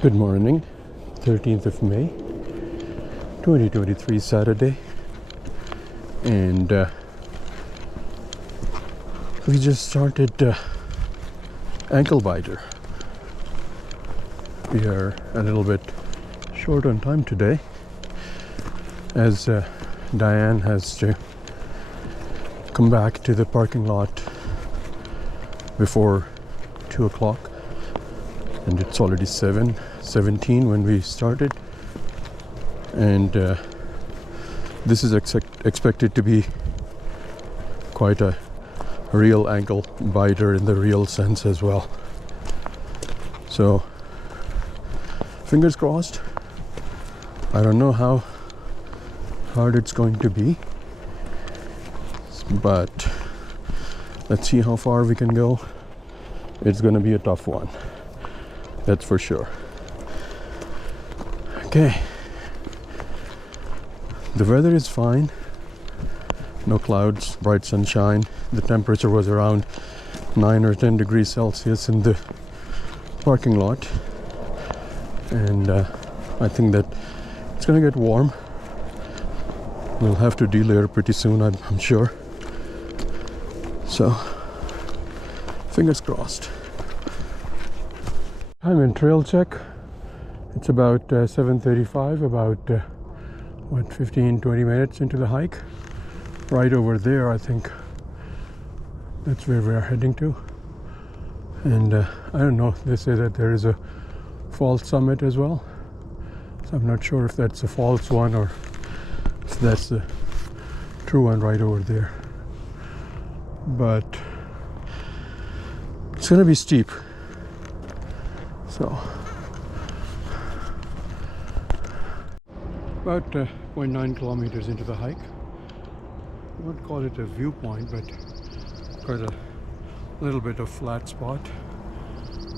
Good morning, 13th of May, 2023, Saturday, and we just started Anklebiter. We are a little bit short on time today, as Diane has to come back to the parking lot before 2 o'clock, and it's already 7:17 when we started, and this is expected to be quite a real ankle biter in the real sense as well. So fingers crossed. I don't know how hard it's going to be, but let's see how far we can go. It's going to be a tough one, that's for sure. Okay, the weather is fine, no clouds, bright sunshine. The temperature was around 9 or 10 degrees Celsius in the parking lot, and I think that it's gonna get warm. We'll have to delayer pretty soon, I'm sure. So fingers crossed. I'm in trail check. It's about 7:35, about 15-20 minutes into the hike. Right over there, I think that's where we're heading to. And I don't know, they say that there is a false summit as well, so I'm not sure if that's a false one or if that's the true one right over there. But it's gonna be steep, so about 0.9 kilometers into the hike. I wouldn't call it a viewpoint, but quite a little bit of flat spot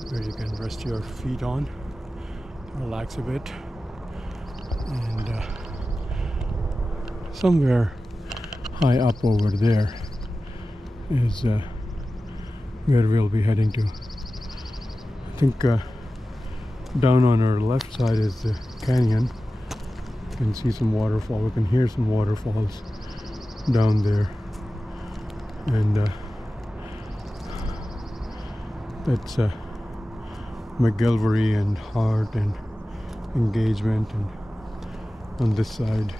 where you can rest your feet on, relax a bit, and somewhere high up over there is where we'll be heading to. I think down on our left side is the canyon. You can see some waterfall, we can hear some waterfalls down there, and that's McGilvery and Hart and Engagement, and on this side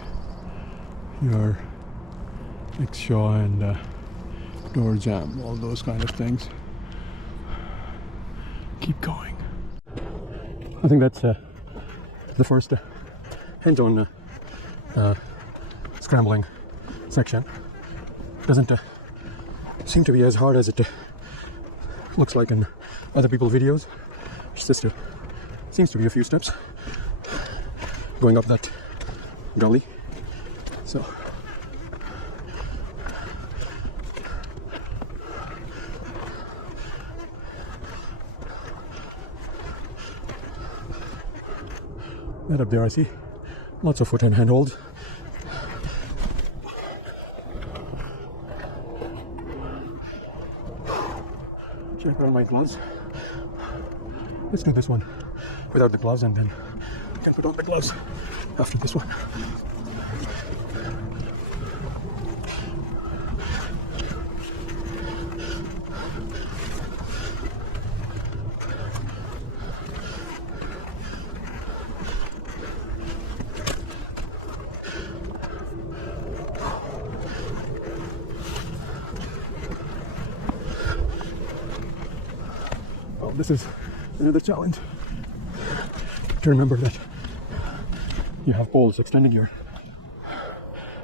your Shaw and Door Jam, all those kind of things. Keep going. I think that's the first hands-on scrambling section. Doesn't seem to be as hard as it looks like in other people's videos. It's just seems to be a few steps going up that gully. So that up there I see lots of foot and handholds. Check on my gloves. Let's do this one without the gloves, and then I can put on the gloves after this one. Oh, this is another challenge. To remember that you have poles extending your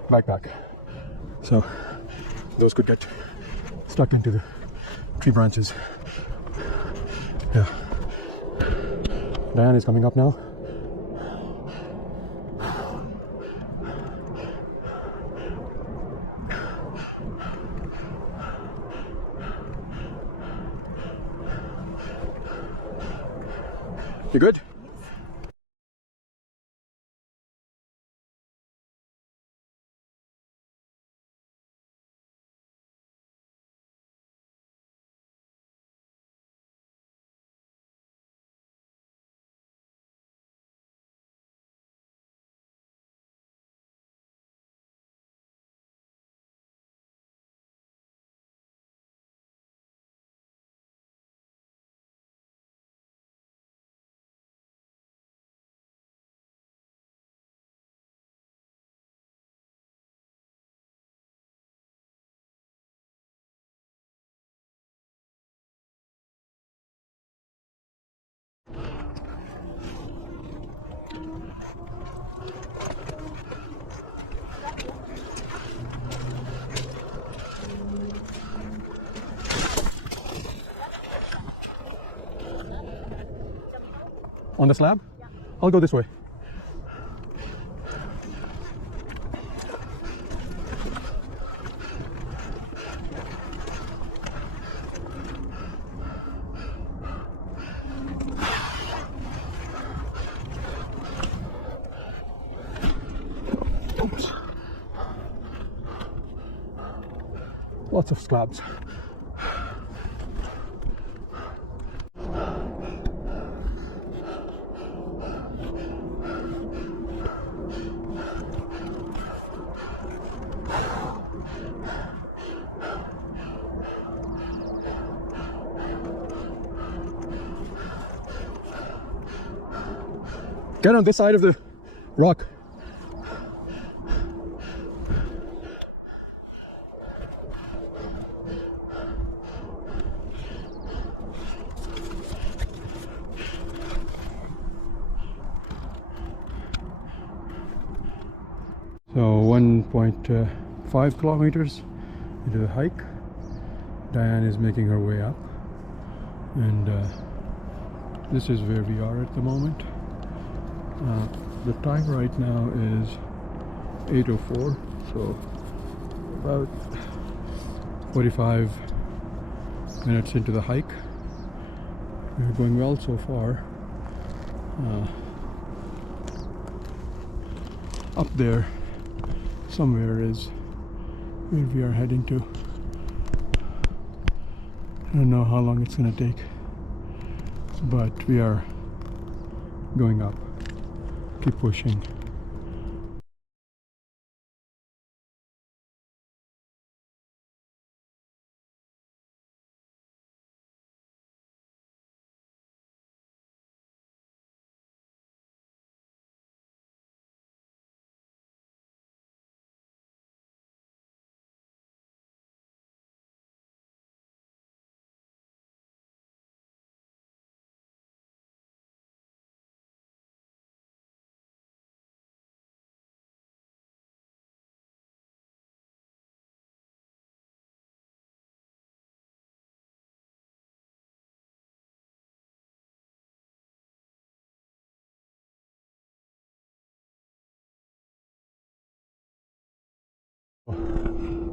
backpack, so those could get stuck into the tree branches. Yeah. Diane is coming up now. You good? On the slab? I'll go this way. Oops. Lots of slabs. Get on this side of the rock. So 1.5 kilometers into the hike. Diane is making her way up, and this is where we are at the moment. The time right now is 8:04, so about 45 minutes into the hike. We're going well so far. Up there somewhere is where we are heading to. I don't know how long it's gonna take, but we are going up. Keep pushing.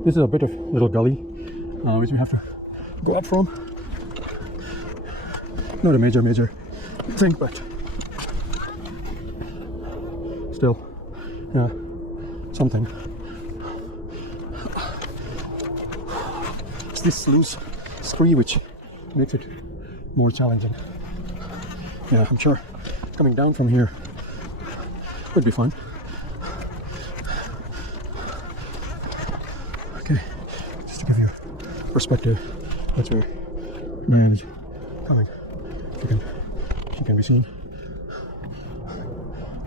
This is a bit of little gully which we have to go up from. Not a major thing, but still, yeah, something. It's this loose scree which makes it more challenging. Yeah, I'm sure coming down from here would be fun. Okay, just to give you perspective, that's where Diane is coming. She can be seen.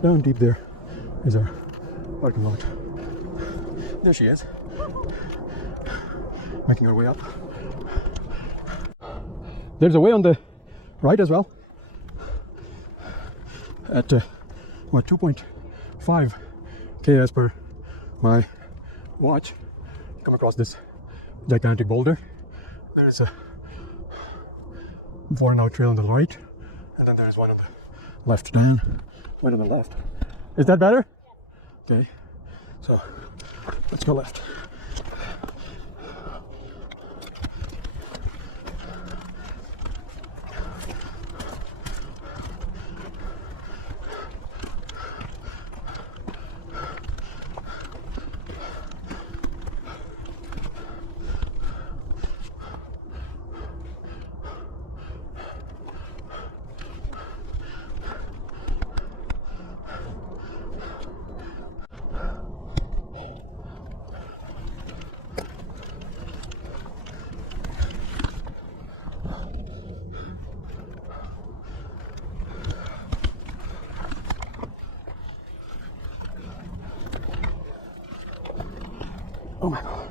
Down deep there is our parking lot. There she is, making her way up. There's a way on the right as well. At what, 2.5 k as per my watch. Come across this gigantic boulder. There is a worn-out trail on the right, and then there is one on the left. Diane, one on the left. Is that better? Okay, so let's go left. Oh my God.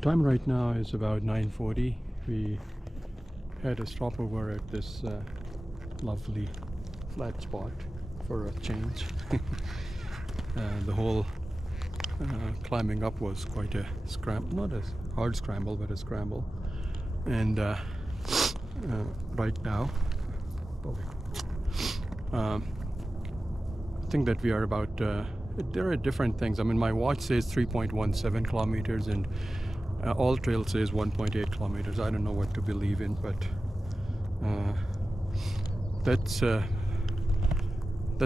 time right now is about 9:40. We had a stopover at this lovely flat spot for a change. The whole climbing up was quite a scramble, not a hard scramble, but a scramble. And right now, I think that we are about, there are different things. I mean, my watch says 3.17 kilometers and All Trail says 1.8 kilometers. I don't know what to believe in, but that's the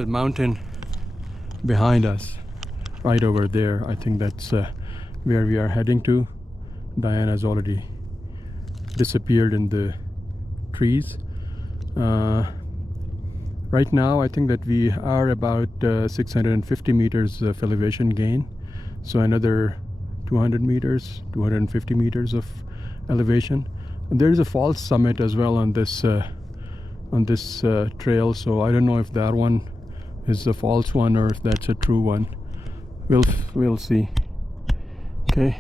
mountain behind us, right over there. I think that's where we are heading to. Diane has already disappeared in the trees. Right now I think that we are about 650 meters of elevation gain, so another 200 meters, 250 meters of elevation. And there is a false summit as well on this trail, so I don't know if that one is a false one or if that's a true one. We'll see. Okay.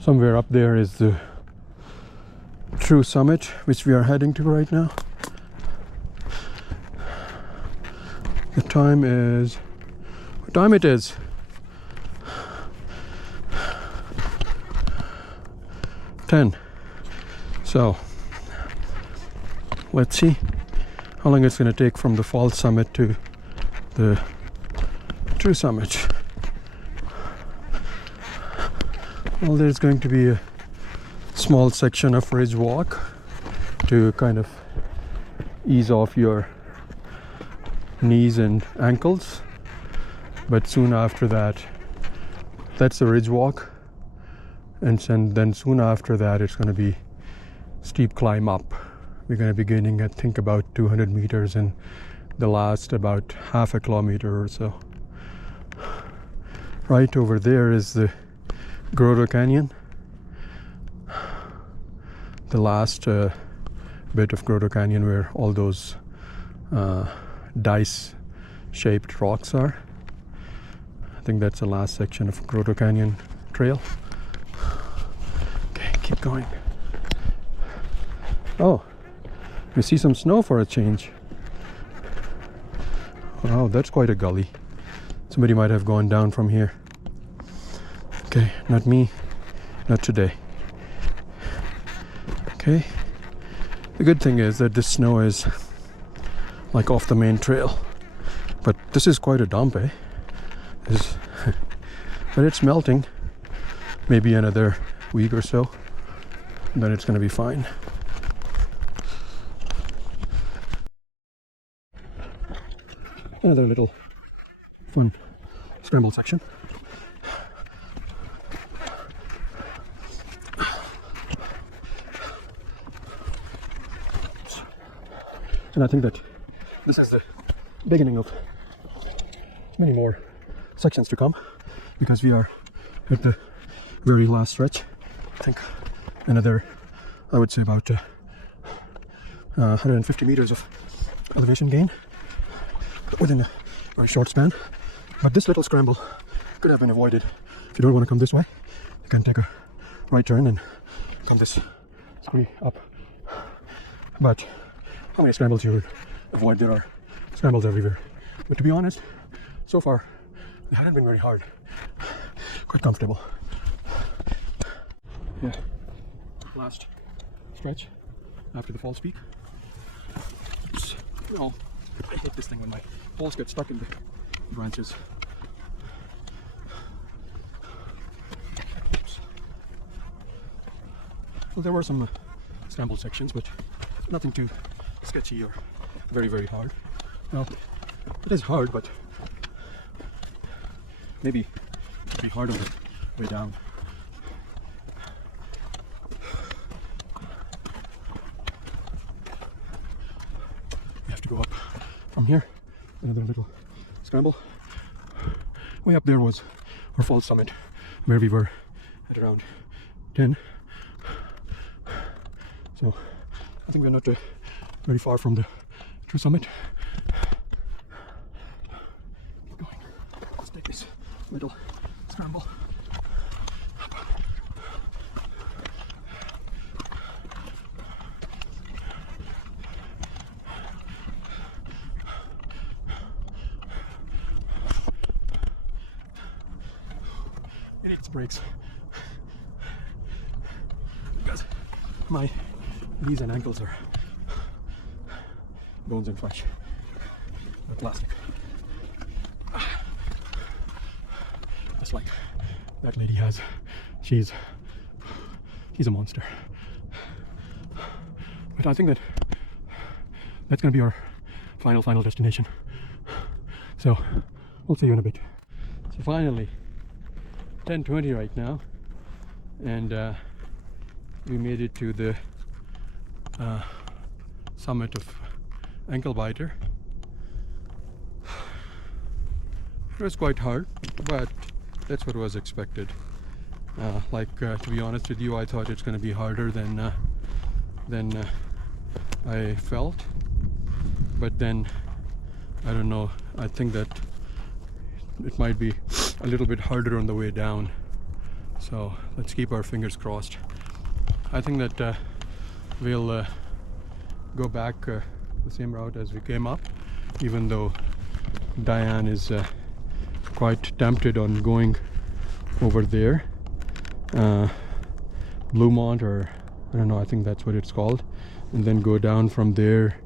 Somewhere up there is the true summit, which we are heading to right now. The time is, what time it is? 10. So let's see how long it's going to take from the false summit to the true summit. Well, there's going to be a small section of ridge walk to kind of ease off your knees and ankles, but soon after that, that's the ridge walk, and then soon after that it's going to be steep climb up. We're going to be gaining, I think, about 200 meters in the last about half a kilometer or so. Right over there is the Grotto Canyon, the last bit of Grotto Canyon where all those dice shaped rocks are. I think that's the last section of Grotto Canyon trail. Okay, keep going. Oh, we see some snow for a change. Wow, that's quite a gully. Somebody might have gone down from here. Okay, not me, not today. Okay, the good thing is that this snow is like off the main trail, but this is quite a dump, eh? But it's melting. Maybe another week or so, then it's going to be fine. Another little fun scramble section. And I think that this is the beginning of many more sections to come, because we are at the very last stretch. I think another, I would say about 150 meters of elevation gain within a very short span. But this little scramble could have been avoided. If you don't want to come this way, you can take a right turn and come this scree up. But how many scrambles you would avoid? There are scrambles everywhere. But to be honest, so far they haven't been very hard. Quite comfortable. Yeah. Last stretch after the false peak. Oops. No, I hate this thing when my poles get stuck in the branches. Oops. Well, there were some scramble sections, but nothing too sketchy or very, very hard. Well, it is hard, but maybe it'll be hard on the way down. We have to go up from here. Another little scramble. Way up there was our falls summit, where we were at around 10. So I think we're not very far from the true summit. Keep going. Let's take this little scramble. It needs brakes because my knees and ankles are bones and flesh, not plastic. Just like that lady has. She's a monster. But I think that that's going to be our final destination. So we'll see you in a bit. So finally, 10:20 right now, and we made it to the summit of Anklebiter. It was quite hard, but that's what was expected. To be honest with you, I thought it's going to be harder than I felt. But then, I don't know, I think that it might be a little bit harder on the way down. So let's keep our fingers crossed. I think that we'll go back the same route as we came up, even though Diane is quite tempted on going over there, Bluemont, or I don't know, I think that's what it's called, and then go down from there,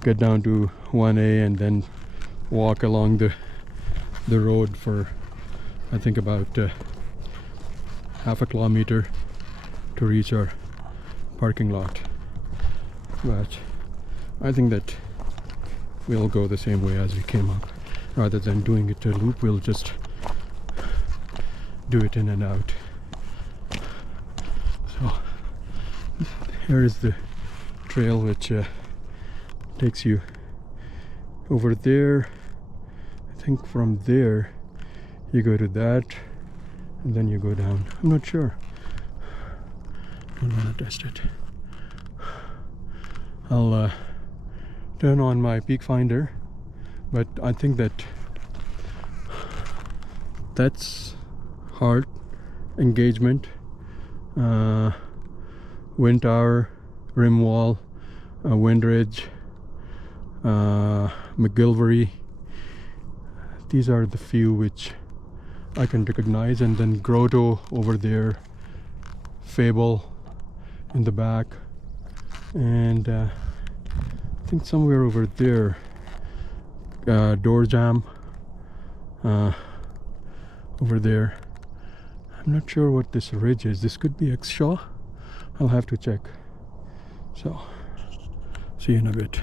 get down to 1A, and then walk along the road for I think about half a kilometer to reach our parking lot. But I think that we'll go the same way as we came up. rather than doing it a loop. We'll just do it in and out. So here is the trail which takes you over there. I think from there you go to that and then you go down. I'm not sure. Don't want to test it. I'll turn on my peak finder, but I think that's hard engagement, wind tower, rim wall, wind ridge, McGilvery. These are the few which I can recognize, and then grotto over there, Fable in the back, and I think somewhere over there, door jam over there. I'm not sure what this ridge is. This could be X-Shaw. I'll have to check. So see you in a bit.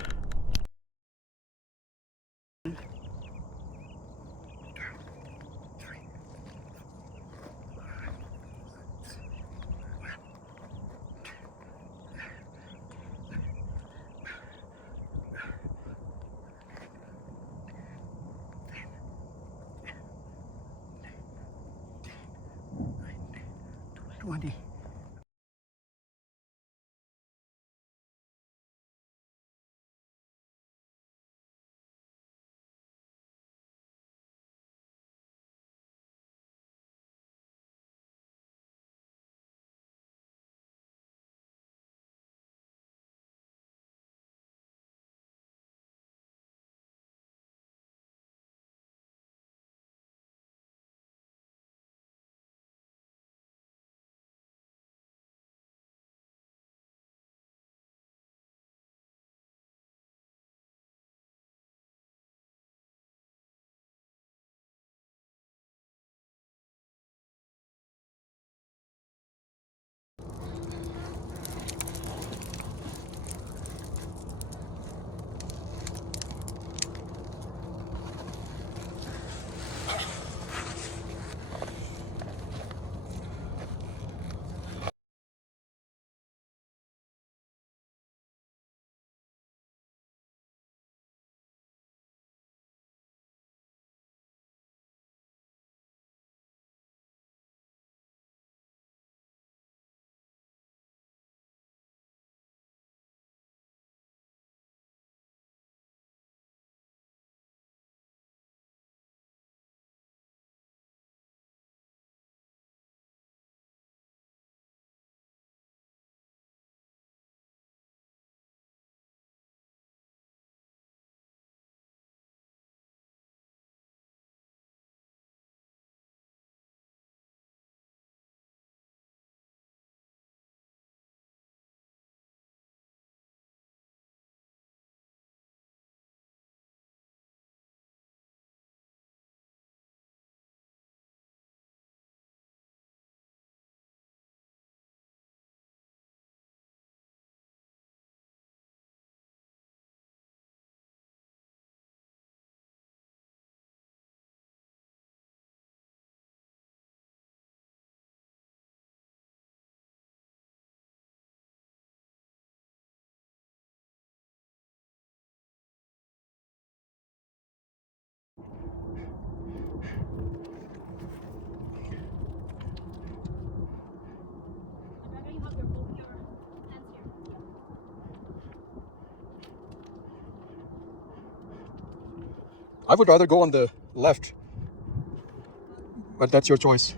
I would rather go on the left, but that's your choice.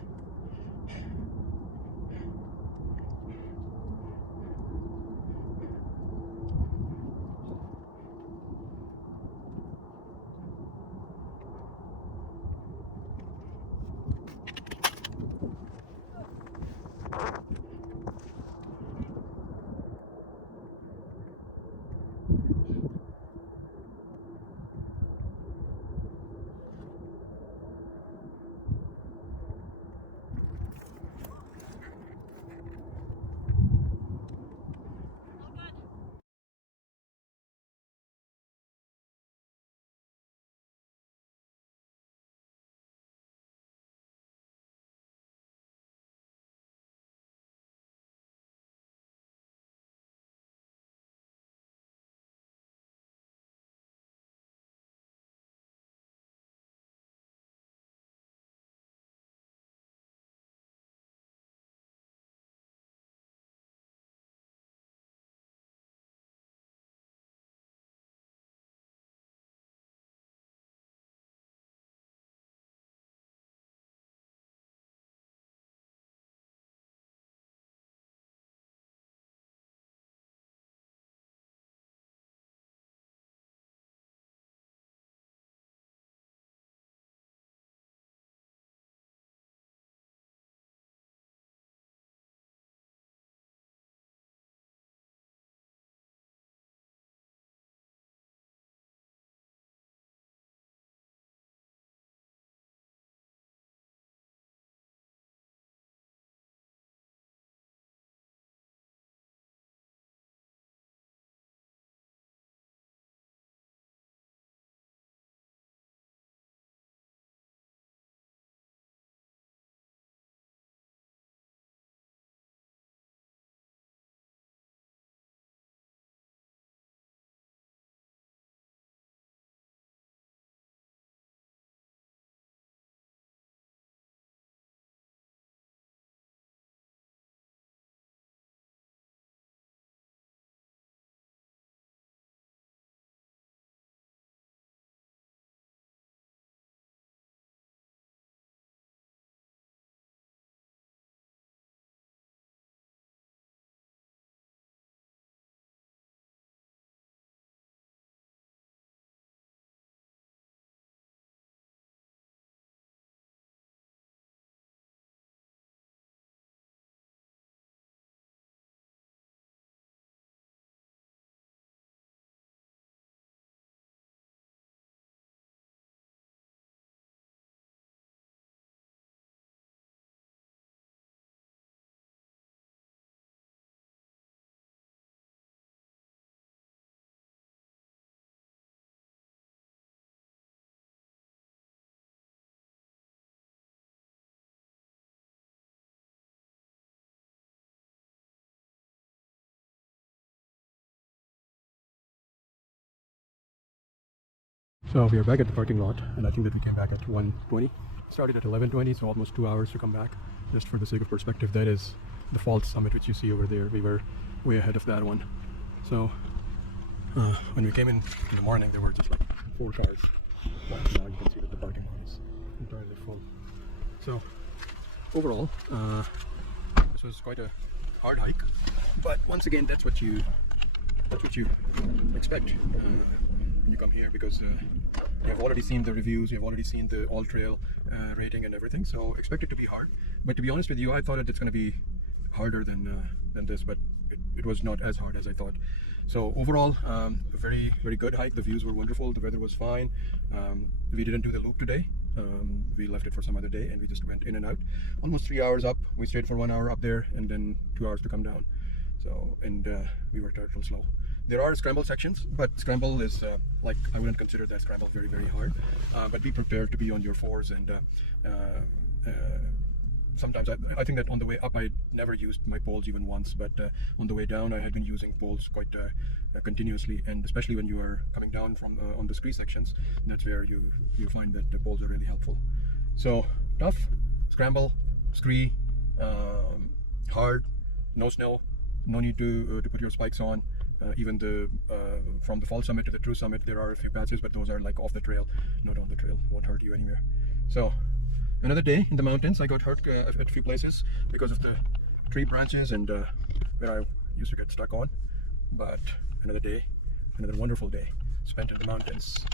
So we are back at the parking lot, and I think that we came back at 1:20. Started at 11:20, so almost 2 hours to come back. Just for the sake of perspective, that is the false summit which you see over there. We were way ahead of that one. So when we came in the morning, there were just like 4 cars. But now you can see that the parking lot is entirely full. So overall, this was quite a hard hike. But once again, that's what you expect when you come here, because you have already seen the reviews, you have already seen the all trail rating and everything, so expect it to be hard. But to be honest with you, I thought it's going to be harder than this, but it was not as hard as I thought. So overall, a very good hike. The views were wonderful, the weather was fine. We didn't do the loop today. We left it for some other day, and we just went in and out. Almost 3 hours up. We stayed for 1 hour up there, and then 2 hours to come down. So, and we were a little slow. There are scramble sections, but scramble is like, I wouldn't consider that scramble very hard. But be prepared to be on your fours, and sometimes I think that on the way up I never used my poles even once, but on the way down I had been using poles quite continuously, and especially when you are coming down from on the scree sections, that's where you find that the poles are really helpful. So tough, scramble, scree, hard, no snow, no need to put your spikes on. Even from the false summit to the true summit, there are a few patches, but those are like off the trail, not on the trail. Won't hurt you anywhere. So another day in the mountains. I got hurt at a few places because of the tree branches and where I used to get stuck on. But another day, another wonderful day spent in the mountains.